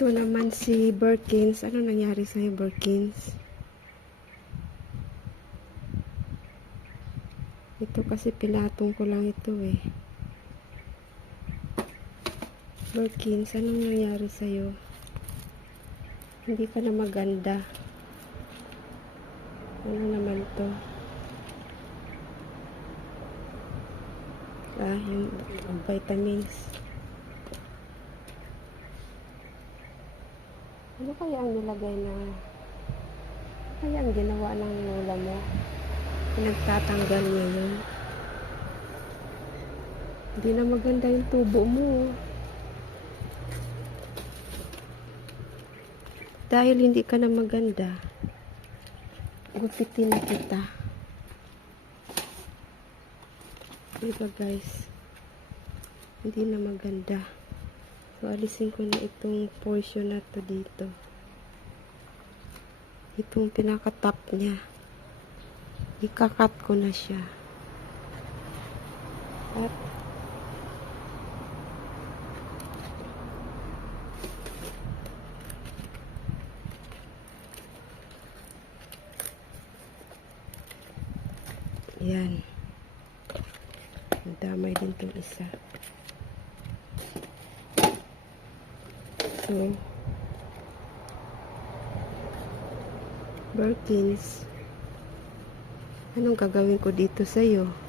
Ito naman si Birkins. Ano nangyari sa'yo, Birkins? Ito kasi pinatong ko lang ito eh. Birkins, anong nangyari sa'yo? Hindi ka na maganda. Ano naman to? Yung vitamins. Ano kaya ang nilagay na... Ano kaya ang ginawa ng lola mo? Pinagtatanggal niya yun. Hindi na maganda yung tubo mo. Dahil hindi ka na maganda, gupitin na kita. Diba guys? Hindi na maganda. So, alisin ko na itong portion na to dito. Itong pinaka-top niya. Ikakat ko na siya. At yan. Damay din itong isa. So, Birkins, anong gagawin ko dito sa'yo?